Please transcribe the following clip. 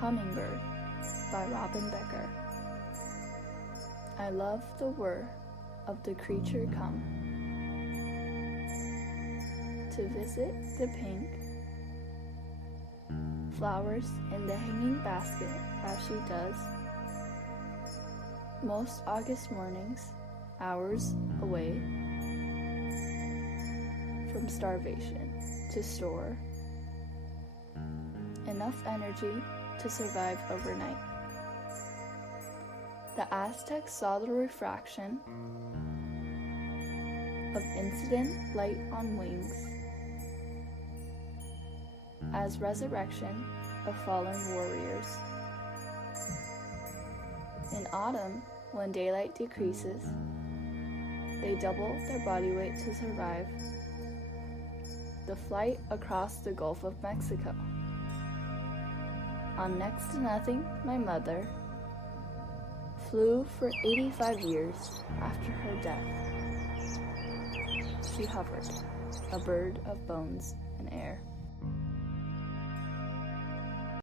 Hummingbird by Robin Becker. I love the whir of the creature come to visit the pink flowers in the hanging basket as she does most August mornings, hours away from starvation, to store enough energy to survive overnight. The Aztecs saw the refraction of incident light on wings as resurrection of fallen warriors. In autumn, when daylight decreases, they double their body weight to survive the flight across the Gulf of Mexico. On next to nothing, my mother flew for 85 years after her death. She hovered, a bird of bones and air.